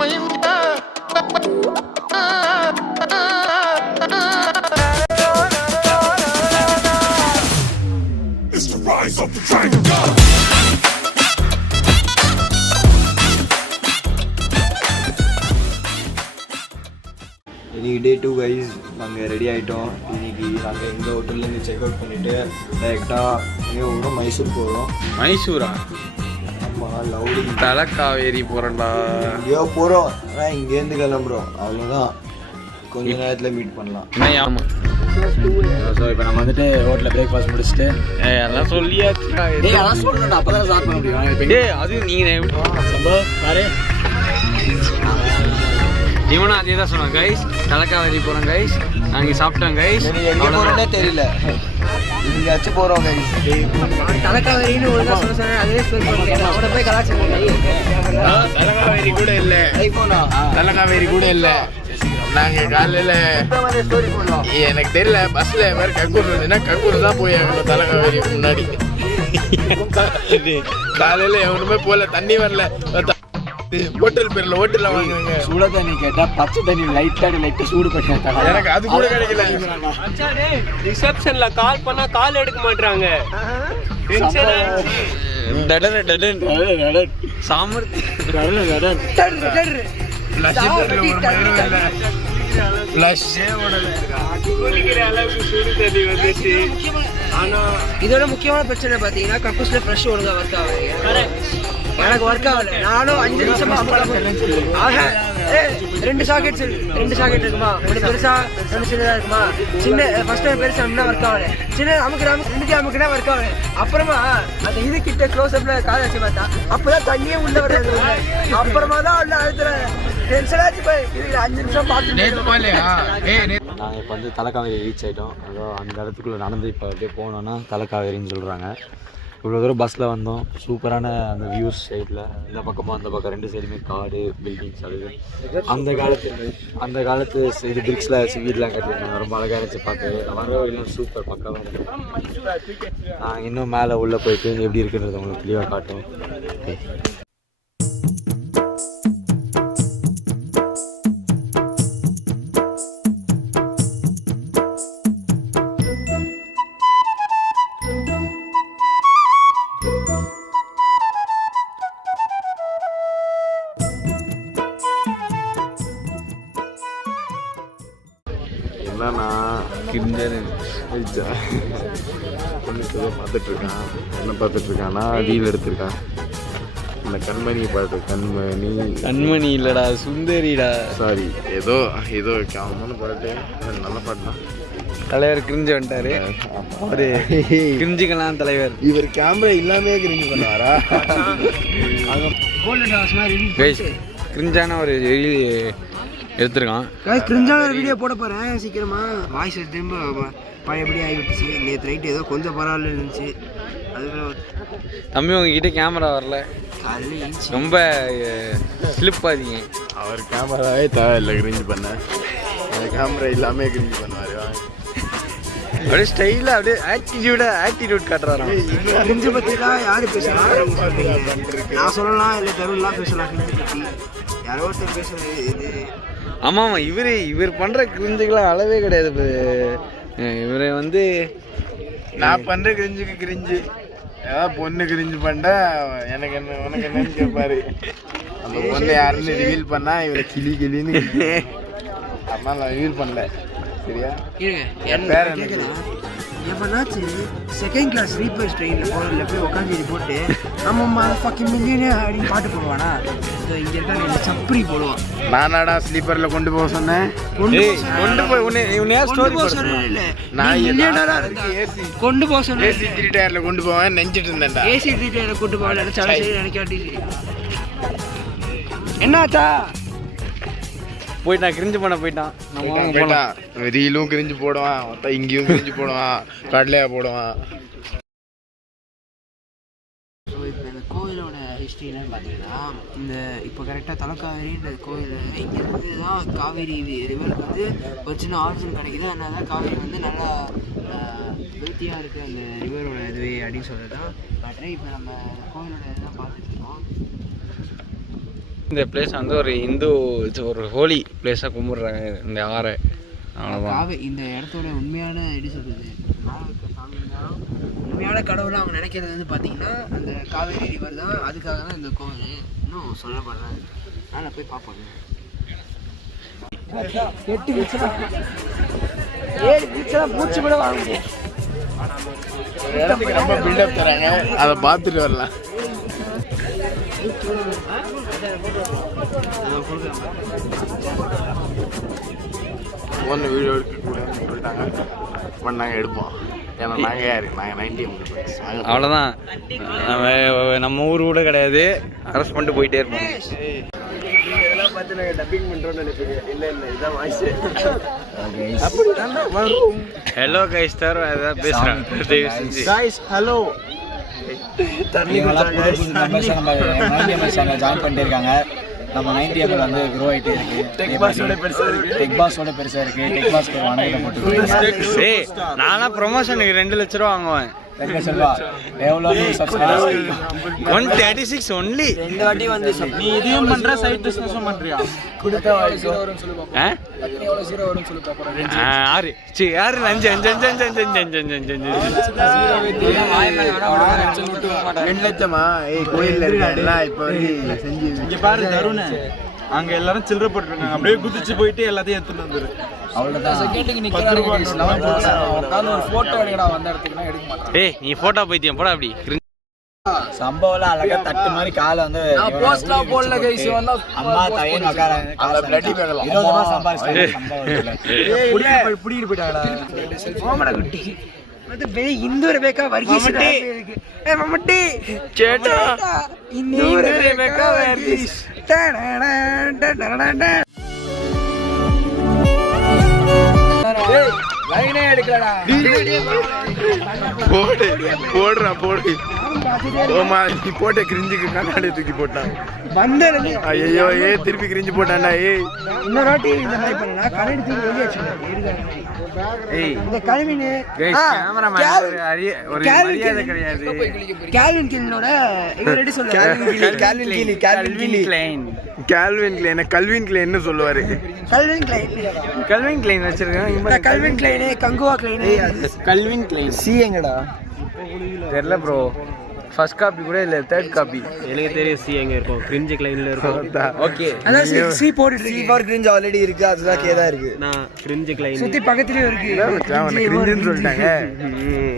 இன்னைக்கு டே 2 கைஸ், நாங்கள் ரெடி ஆகிட்டோம். இன்னைக்கு நாங்கள் எங்கள் ஹோட்டல்லேருந்து செக் அவுட் பண்ணிவிட்டு டைரெக்டாக எங்கே போகிறோம், மைசூர் போகிறோம். மைசூரா? ஆமாம், லவ்லி தலக்காவேரி போகிறோம்டா. எங்கேயோ போகிறோம், ஆனால் இங்கேருந்து கிளம்புறோம், அவ்வளோதான். கொஞ்ச நேரத்தில் மீட் பண்ணலாம். ஆமாம். ஸோ இப்போ நம்ம வந்துட்டு ஹோட்டலில் பிரேக்ஃபாஸ்ட் முடிச்சுட்டு எல்லாம் சொல்லியாச்சு. அதெல்லாம் சொல்லணும், அப்போ தான் ஸ்டார்ட் பண்ண முடியும். அது நீங்கள் சம்பவம் யாரு இவனும் அதே தான் சொன்னான். கைஸ் தலக்காவேரி போகிறோம் கைஸ், நாங்கள் சாப்பிட்டோம் கைஸ். எங்கே போகிறோன்னே தெரியல, எங்கேயாச்சும் போகிறோம் கைஸ். தலக்காவேரின்னு ஒழுங்காக சொன்ன அதே அவனை போய் கலாச்சாரம் தலக்காவேரி கூட இல்லை, தலக்காவேரி கூட இல்லை. நாங்கள் காலையில் எனக்கு தெரியல, பஸ்ஸில் வேறு கக்கூர் இருந்ததுன்னா கக்கூர் தான் போய் ஆகணும் தலக்காவேரிக்கு முன்னாடி. காலையில் எவனுமே போகல, தண்ணி வரல. ஹோட்டல் பேரில் ஹோட்டலில் வாங்குவாங்க. சுட தண்ணி கேட்டால் பச்சை தண்ணி லைட்டாக சூடு பண்ணி எனக்கு அது கூட கிடைக்கல. ரிசப்ஷன்ல கால் பண்ணா கால் எடுக்க மாட்டாங்க. இதோட முக்கியமான பிரச்சனை பாத்தீங்கன்னா கக்கூஸ்ல ஃப்ரெஷ் ஒழுங்கா ஒர்க் ஆகுது. எனக்கு ஒர்க் ஆகல. நானும் 5 நிமிஷமா 2 சாக்கெட் இருக்குமா, ஒன்று பெருசா ஒன்று சின்னதா இருக்குமா. சின்ன ஃபர்ஸ்ட் டைம் பெருசா ஒர்க் ஆகல, சின்ன அமுக்குனா ஒர்க் ஆகல. அப்புறமா அந்த இது கிட்ட க்ளோஸ் அப்ல கால் வச்சு பார்த்தா அப்பதான் தண்ணியே உள்ள வருது. அப்புறமா தான் உள்ள அழுத்துற டென்ஷன் ஆச்சு. போய் இதுல 5 நிமிஷம் பார்த்து நாங்கள் இப்போ வந்து தலக்காவேரி ரீச் ஆகிட்டோம். அதோ அந்த இடத்துக்குள்ளே நடந்து இப்போ அப்படியே போனோன்னா தலக்காவேரின்னு சொல்கிறாங்க. இவ்வளோ தூரம் பஸ்ஸில் வந்தோம். சூப்பரான அந்த வியூஸ் சைடில் இந்த பக்கமாக அந்த பக்கம் 2 சைடுமே காடு, பில்டிங்ஸ். அது அந்த காலத்து இது பிரிக்ஸில் வச்சு வீடெலாம் கட்டிருக்காங்க. ரொம்ப அழகாக இருந்துச்சு பார்க்க. வர வரையிலும் சூப்பர் பக்காவாக இருக்குது. நான் இன்னும் மேலே உள்ளே போயிட்டு எப்படி இருக்குன்றது உங்களுக்கு தெளிவாக காட்டும். ஓகே, என்னன்னா பார்த்துட்ருக்கான். என்ன பார்த்துட்ருக்கான்னா ரீல் எடுத்திருக்கான். இந்த கண்மணியை பாட்டு, கண்மணி இல்லைடா, சுந்தரிடா. சாரி, ஏதோ கேவலமான பாட்டு, நல்ல பாட்டு தான். தலைவர் கிரிஞ்சு வந்துட்டாரு. அவரு கிரிஞ்சுக்கலாம் தலைவர். இவர் கேமரா இல்லாமே கிரிஞ்சு பண்ணுவாரா? கிரிஞ்சான ஒரு எடுத்துருக்கான். கிரிஞ்சான வீடியோ போட போறேன் சீக்கிரமா. வாய்ஸ் திரும்ப பழையபடி ஆகிடுச்சு. நேற்று ரைட்டு ஏதோ கொஞ்சம் பரவாயில்ல இருந்துச்சு. அதுக்குள்ள தம்பி உங்ககிட்ட கேமரா வரல, ரொம்ப ஸ்லிப் ஆதிங்க. அவர் கேமராவே தேவையில்லை கிரிஞ்சு பண்ண, அந்த கேமரா எல்லாமே கிரிஞ்சு பண்ணுவார். அப்படியே ஸ்டைலாக அப்படியே ஆட்டிடியூட் காட்டுறாராம். கிரிஞ்சு பற்றிலாம் யார் பேசலாம்? நான் சொல்லலாம், இல்லை தருணெலாம் பேசலாம். கிரிஞ்சு பற்றி யாரோ ஒருத்தர் பேசுறது இது. ஆமாம், இவர் பண்ணுற கிரிஞ்சுக்கெல்லாம் அளவே கிடையாது. இவரை வந்து நான் பண்ணுற கிரிஞ்சு ஏதாவது பொண்ணு கிரிஞ்சு பண்ணா எனக்கு என்ன உனக்கு என்னன்னு கேட்பாரு. அந்த பொண்ணு யாருன்னு ரிவீல் பண்ணா இவரை கிளின்னு. அதனால நான் ரிவீல் பண்ணல. சரியா? என் பேர் எவனாச்சு செகண்ட் கிளாஸ் ஸ்லீப்பர் ட்ரெயினில் போகிறதுல போய் உட்காந்து போட்டு நம்ம ஃபக்கிங் மில்லியனே அப்படின்னு பாட்டு போடுவானா? இங்கே இருக்க சப்பரி போடுவான். நானாடா ஸ்லீப்பரில் கொண்டு போக சொன்னேன். கொண்டு போய் நான் மில்லியனரா ஏசி கொண்டு போக சொன்னேன். ஏசி 3 டயரில் கொண்டு போவேன் நினச்சிட்டு இருந்தேன்டா. ஏசி 3 டயரில் கொண்டு போக நினச்சாலும் சரி நினைக்காட்டி. என்னாச்சா? போயிட்டான், கிரிஞ்சு பண்ண போயிட்டான். ரீலும் கிரிஞ்சு போடுவான், மொத்தம் இங்கேயும் கிரிஞ்சு போடுவான், கடலையா போடுவான். இந்த கோயிலோட ஹிஸ்ட்ரி என்னன்னு பார்த்தீங்கன்னா, இந்த இப்போ கரெக்டாக தலக்காவேரின்ற கோயில் இங்கேருந்து தான் காவேரி ரிவருக்கு வந்து ஒரு சின்ன ஆரிஜின் கிடைக்குது. அதனால தான் காவேரி வந்து நல்லா வெயிட்டியாக இருக்குது அந்த ரிவரோட இதுவே அப்படின்னு சொல்லிட்டு தான் காட்டுறேன். இப்போ நம்ம கோயிலோட இதெல்லாம் பார்த்துட்டு இருக்கோம். இந்த பிளேஸ் வந்து ஒரு இந்து ஒரு ஹோலி பிளேஸாக கும்பிட்றாங்க இந்த ஆறை. அவ்வளோதான் இந்த இடத்தோட உண்மையான எப்படி சொல்கிறது, உண்மையான கடவுளை அவங்க நினைக்கிறது வந்து பார்த்தீங்கன்னா அந்த காவேரி ரிவர் தான். அதுக்காக தான் இந்த கோவில் இன்னும் சொல்லப்படுறாங்க. அதனால் போய் பார்ப்பாங்க. 8 பீச்செல்லாம் 7 பீச்செல்லாம் பூச்சி கூட வாங்க முடியும். ரொம்ப பில்டப் தராங்க, அதை பார்த்துட்டு வரலாம். ஒன்று வீடியோ எடுக்கக்கூடாதுன்னு சொல்லிட்டாங்க. பட் நாங்கள் எடுப்போம். ஏன்னா நாங்கள் யார், நாங்கள் 90 அவ்வளோதான். நம்ம ஊர் கூட கிடையாது, அரெஸ்ட் பண்ணிட்டு போயிட்டே இருப்போம். இதெல்லாம் பார்த்து நாங்கள் டப்பிங் பண்ணுறோன்னு நினைப்பீங்க. இல்லை இதுதான் வாய்ஸ். ஹலோ கைஸ் தர ஏதாவது பேசுகிறேன். ஹலோ ஜாயின் பண்ணிட்டு இருக்காங்க. நம்ம 90 வந்து க்ரோ ஆகிட்டே இருக்கு. டெக் பாஸோட பெருசாக இருக்கு. டெக் பாஸ் வணக்கம் போட்டு நானா ப்ரொமோஷனுக்கு 2 லட்ச ரூபா வாங்குவேன். 2 லட்சம் ரூபா எவ்வளோ சப்ஸ்கிரைபர் 136 ஒன்லி. 2 வாட்டி வந்து நீ இதையும் பண்ணுற சைட் பிஸ்னஸும் பண்ணுறியா? கொடுத்த வரும்னு சொல்லுவோம். எவ்வளோ 0 வரும்னு சொல்லி பார்க்குறோம். 6 சரி 6 5 5 5 5 5 2 லட்சமா? கோயிலில் இருக்காங்கலாம் இப்போ செஞ்சு இங்கே பாரு தருண், அங்கே எல்லாரும் சில்லறை போட்டுருக்காங்க. அப்படியே குதிச்சு போயிட்டு எல்லாத்தையும் எடுத்துட்டு வந்துரு. அவ்வளோதான். செகண்டுக்கு நிற்கிறாரு. உட்காந்து ஒரு ஃபோட்டோ எடுக்கடா வந்த இடத்துக்குன்னா எடுக்க மாட்டான். ஏய் நீ போட்டோ பைத்தியம் போடா அப்படி. சம்பவம்லாம் அழகா தட்டு மாதிரி காலை வந்து போஸ்ட்லாம் போடல கைஸ். வந்து அம்மா தாயே நகாராங்க. காலை பிளட்டி பேகலாம். 20 ரூபாய் சம்பாதிச்சாங்க சம்பவத்துல. புடிக்கிட்டு போயிட்டாங்கடா. ஓமடா குட்டி அது பெரிய இந்து ரெபேக்கா வர்கீஸ் இருக்கு. ஏ மம்மட்டி சேட்டா இந்து ரெபேக்கா வர்கீஸ். ஏய் லைனே எடுக்கலடா. போடு ஓமா, நீ போட்ட கிரிஞ்சுக்கு கண்ணாடி தூக்கி போட்டான். வந்தேன்னு ஐயோ திருப்பி கிரிஞ்சு போட்டான்டா. இன்னொரு வாட்டி இந்த மாதிரி பண்ணா கண்ணாடி தூக்கி வெளியே வச்சிருக்கேன். இந்த கல்வினு ஒரு மரியாதை கிடையாது. கால்வின் கிளினோட இவர் ரெடி சொல்றாரு. கால்வின் கிளைன் கல்வின் கிளைன்னு சொல்லுவாரு. கல்வின் கிளைன் வச்சிருக்கேன். Kelvin Kline Kanguva Kline Kelvin Kline C எங்கடா தெரியல ப்ரோ. ஃபர்ஸ்ட் காப்பி கூட இல்ல, தேர்ட் காப்பி. எனக்கு தெரியும் சி எங்க இருக்கும். கிரிஞ்சு கிளைன்ல இருக்கும். ஓகே அதான் சி போட்டுட்டு சி ஃபார் கிரிஞ்ச் ஆல்ரெடி இருக்கு. அதுதான் கே தான் இருக்கு. நான் கிரிஞ்சு கிளைன் சுத்தி பக்கத்துலயே இருக்கு. கிரிஞ்சுன்னு சொல்லிட்டாங்க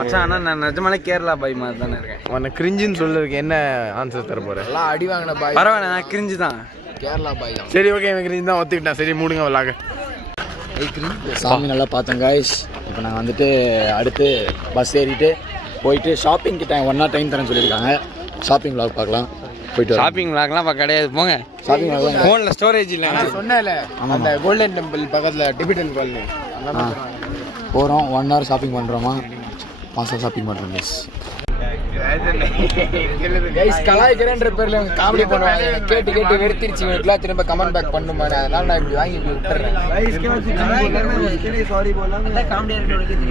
மச்சான். ஆனா நான் நிஜமாலே கேரளா பாய் மாதிரி தானே இருக்கேன். உன்னை கிரிஞ்சுன்னு சொல்றதுக்கு என்ன ஆன்சர் தர போற? எல்லாம் அடி வாங்கின பாய். பரவாயில்ல, நான் கிரிஞ்சு தான். கேரளா பாய் தான். சரி ஓகே, இவன் கிரிஞ்சு தான் ஒத்துக்கிட்டான். சரி மூடுங்க விளாக. சாமி நல்லா பார்த்தோம் காய்ஸ். இப்போ நாங்கள் வந்துட்டு அடுத்து பஸ் ஏறிட்டு போயிட்டு ஷாப்பிங் கிட்ட 1 hour டைம் தரேன்னு சொல்லியிருக்காங்க. ஷாப்பிங் vlog பார்க்கலாம். போயிட்டு ஷாப்பிங் விளாக்லாம் கிடையாது, போங்க. ஷாப்பிங் vlog ஃபோனில் ஸ்டோரேஜ் இல்லை. சொன்னேன்ல அந்த கோல்டன் டெம்பிள் பக்கத்துல டிபிடன் காலனி போகிறோம். 1 hour ஷாப்பிங் பண்ணுறோமா? மாதம் ஷாப்பிங் பண்ணுறோம் மிஸ். கைஸ் கலாய்க்கிறேன்ற பேர்ல காமெடி பண்ணுவாங்க. கேட்டு கேட்டு வெறுத்திருச்சு. இவங்களுக்குலாம் திரும்ப கமெண்ட் பேக் பண்ணுமா? அதனால நான் இப்படி வாங்கி விட்டுறேன்.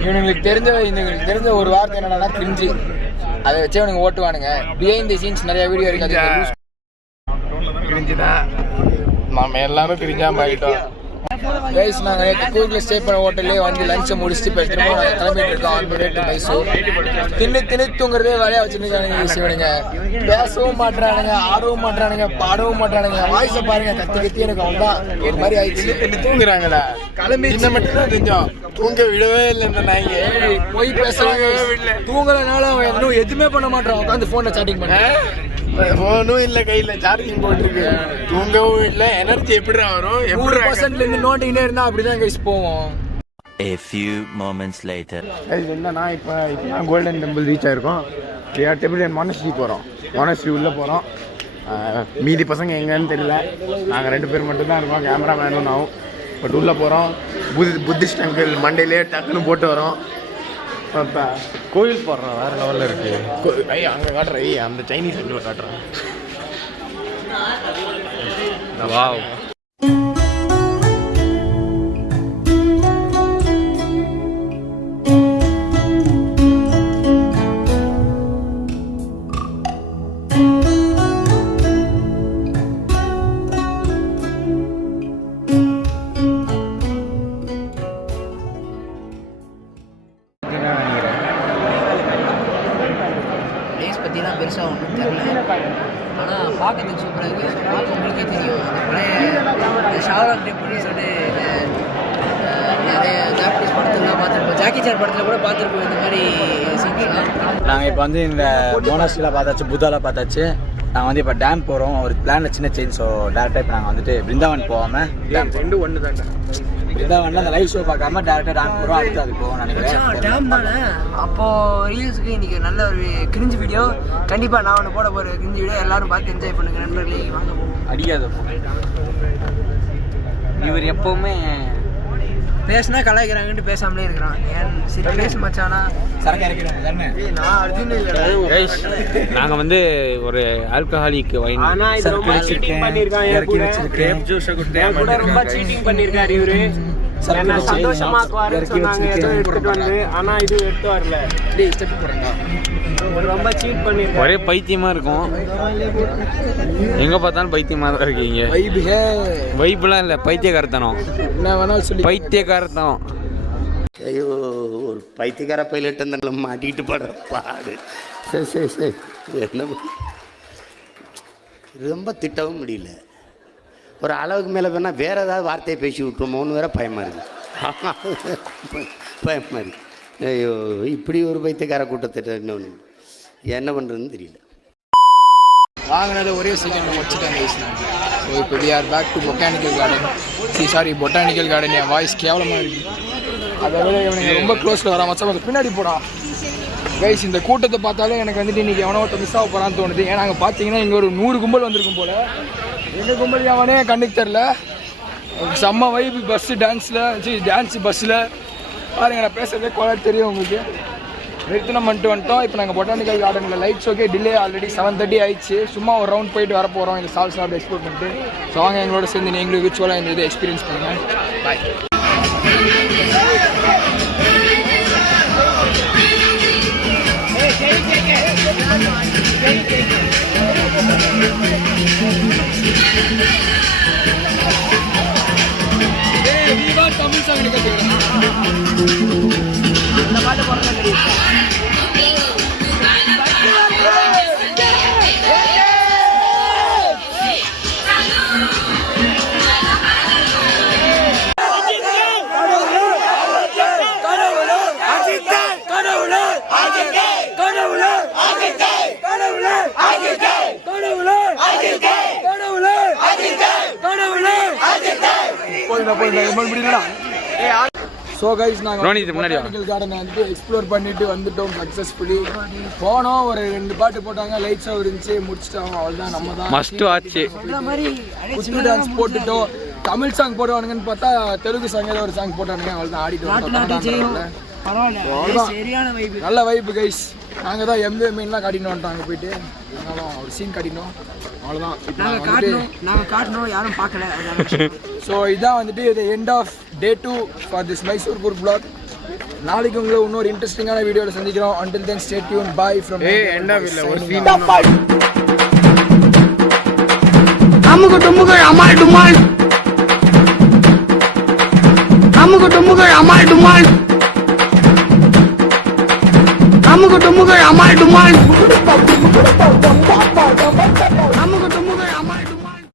இவங்களுக்கு தெரிஞ்ச ஒரு வார்த்தை என்னன்னா கிரிஞ்சு. அதை வச்சு அவனுங்க ஓட்டுவானுங்க. பிஹைண்ட் தி சீன்ஸ் நிறைய வீடியோ இருக்கு. கிரிஞ்சுதான் நம்ம எல்லாரும் கிரிஞ்சாம ஆகிட்டோம். கைஸ் நாங்கள் நேற்று கூகுளில் ஸ்டே பண்ண ஹோட்டல்லே வந்து லஞ்சை முடிச்சுட்டு இப்போ திரும்ப நாங்கள் கிளம்பிட்டு இருக்கோம். On to Mysore. தின்னு தூங்குறதே வேலையாக வச்சுருக்கானுங்க. இவனுங்க பேசவும் மாட்டுறானுங்க, ஆடவும் மாட்டுறானுங்க, பாடவும் மாட்டுறானுங்க. வாய்ஸை பாருங்க, கத்தி எனக்கு அவன் தான் ஒரு மாதிரி ஆயிடுச்சு. தின்னு தூங்குறாங்கடா. கிளம்பி சின்ன மட்டும் தான் செஞ்சோம். தூங்க விடவே இல்லை இந்த நாய்ங்க. போய் பேசுறாங்க. தூங்குறதுனால அவன் இன்னும் எதுவுமே பண்ண மாட்டான். உட்காந்து ஃபோனில் சாட்டிங் பண்ண. ஃபோனும் இல்லை, கையில் சார்ஜிங் போட்டுருக்கு. தூங்கவும் இல்லை. எனர்ஜி எப்படிடா வரும்? 100% நோண்டிக்கிட்டே இருந்தால் அப்படிதான் கைஸ் போவோம். A few moments later. என்னன்னா இப்போ கோல்டன் டெம்பிள் ரீச் ஆகிருக்கோம். டெம்பிள் மானஸ்ட்ரி போகிறோம். மானஸ்ட்ரி உள்ளே போகிறோம். மீதி பசங்க எங்கன்னு தெரியல. நாங்கள் 2 பேர் மட்டும்தான் இருக்கோம். கேமராமேனும் நான். பட் உள்ளே போகிறோம். புத்திஸ்ட் டெம்பிள் மண்டேலே டக்குன்னு போட்டு வரோம். கோயில் போடுறோம், வேறு லெவலில் இருக்குது. ஐயா அங்கே காட்டுறேன். அந்த சைனீஸ் டெம்பிள் காட்டுறேன். வாவ். ஷாருக் டெம்பிள்னு சொல்லிட்டு நிறைய ஜாப்பனீஸ் படத்துலலாம் பார்த்துருப்போம், ஜாக்கி சான் படத்தில் கூட பார்த்துருப்போம் இந்த மாதிரி சீன்ஸ்லாம். நாங்கள் இப்போ வந்து இந்த மோனாஸ்ட்ரியில் பார்த்தாச்சு, புத்தாவில் பார்த்தாச்சு. நாங்கள் வந்து இப்போ டேம் போகிறோம். ஒரு பிளானில் சின்ன சேஞ்ச். ஸோ டேரெக்டாக இப்போ நாங்கள் வந்துட்டு பிருந்தாவன் போகாமல் ரெண்டு ஒன்று தாண்டா. பிருந்தாவனில் அந்த லைவ் ஷோ பார்க்காம டேரெக்டாக டேம் போகிறோம். அடுத்து அது போவோம் நினைக்கிறேன். டேம் தானே. அப்போது ரீல்ஸுக்கு இன்றைக்கி நல்ல ஒரு கிரிஞ்சு வீடியோ கண்டிப்பாக நான் ஒன்று போட போகிற கிரிஞ்சு வீடியோ எல்லாரும் பார்த்து என்ஜாய் பண்ணுங்கள் நண்பர்களே. வாங்க போவோம். அடிக்காத இவர் எப்போவுமே பேசினா கலாய்க்கிறாங்கன்ட்டு பேசாமலே இருக்கிறான். ஏன் சரி பேச மச்சானா சரக்கு இறக்கிறாங்க தானே. நான் அர்ஜுன் நாங்கள் வந்து ஒரு ஆல்கஹாலிக் வைன் ரொம்ப சீட்டிங் பண்ணிருக்கான். இறக்கி வச்சிருக்கேன். ரொம்ப சீட்டிங் பண்ணிருக்காரு இவரு. சந்தோஷமாக்குவாரு சொன்னாங்க எடுத்துட்டு வந்து, ஆனா இது எடுத்து வரல. ஸ்டெப் போடுறேங்க. ரொம்ப சீட் பண்ணிருக்காரு. ஒரே பைத்தியமா இருக்கும். எங்க பார்த்தாலும் பைத்தியமா தான் இருக்கீங்க. வைப்லாம் இல்லை, பைத்தியக்காரத்தனம். என்ன வேணாலும் சொல்லி பைத்தியக்காரத்தனம். ஐயோ, ஒரு பைத்தியக்கார பைலட் அந்த மாட்டிக்கிட்டு படுற பாடு. சரி சரி சரி, என்ன ரொம்ப திட்டவும் முடியல. ஒரு அளவுக்கு மேலே வேணால் வேறு ஏதாவது வார்த்தையை பேசி விட்டுருமோன்னு வேற பயமாக இருக்குது. பயமாக இருக்குது. ஐயோ, இப்படி ஒரு பைத்தியக்கார கூட்டத்திட்ட இன்னொன்று என்ன பண்ணுறதுன்னு தெரியல. வாங்கினது ஒரே செகண்ட் வச்சுட்டாங்க. ஸோ இப்போ we are back to botanical garden. Botanical garden. என் வாய்ஸ் கேவலமாக இருக்குது. அதை விட இவனுக்கு ரொம்ப க்ளோஸில் வர மச்சம் பின்னாடி போடான். கைஸ், இந்த கூட்டத்தை பார்த்தாலே எனக்கு வந்துட்டு இன்றைக்கி எவனோ ஒருத்தர் மிஸ் ஆக போகிறான்னு தோணுது. ஏன்னா அங்கே பார்த்தீங்கன்னா இங்கே ஒரு 100 கும்பல் வந்திருக்கும் போல். 2 கும்பல் எவனே கண்ணுக்கு தெரில. செம்ம வைப்பு பஸ்ஸு டான்ஸு பஸ்ஸில் பாருங்கள். நான் பேசுகிறதே குவாலிட்டி தெரியும் உங்களுக்கு. நிறுத்தனம் பண்ணிட்டு வந்துட்டோம். இப்போ நாங்கள் பொட்டானிக்கல் கார்டனில் லைட் ஷோக்கே டிலே ஆல்ரெடி 7:30 ஆயிடுச்சு. சும்மா ஒரு ரவுண்ட் போயிட்டு வர போகிறோம் இந்த சால்ஸ் சாப்பிட்டு எக்ஸ்ப்ளோர் பண்ணிட்டு. ஸோ வாங்க எங்களோட சேர்ந்து நீங்களும் விர்ச்சுவலாக இந்த இதை எக்ஸ்பீரியன்ஸ் பண்ணுங்கள். பாய். தமிழ் சாங் அந்த பாட்டு போடுறது ஸோ கைஸ், நாங்கள் பொட்டானிக்கல் கார்டனை வந்துட்டு எக்ஸ்ப்ளோர் பண்ணிட்டு வந்துட்டோம் சக்ஸஸ்ஃபுல்லி. போனோம், ஒரு 2 பாட்டு போட்டாங்க, லைட் ஷோ இருந்துச்சு, முடிச்சிட்டோம். அவ்வளோதான். நம்ம தான் மஸ்ட் ஆச்சு. குத்து டான்ஸ் போட்டுட்டோம். தமிழ் சாங் போடுவானுங்கன்னு பார்த்தா தெலுங்கு சாங் ஏதோ ஒரு சாங் போட்டானுங்க. அவ்வளோதான் ஆடிட்டு நல்ல வைப்பு கைஸ். நாங்கள் தான் எம்ஏ மீன்லாம் காட்டினோம் வந்துட்டோம். அங்கே போயிட்டு ஒரு சீன் காட்டினோம். அவ்வளோதான். நாங்கள் காட்டணும், யாரும் பார்க்கல. ஸோ இதான் வந்துட்டு இது end of day 2 for this Mysurpur vlog. நாளைக்கு உங்களை இன்னொரு இன்ட்ரெஸ்டிங்கான வீடியோவில் சந்திக்கிறோம். until then stay tuned. Bye from அமுகு டுமுகு Amaal டுமால். அமுகு டுமுகு Amaal டுமால். அமுகு டுமுகு Amaal டுமால்.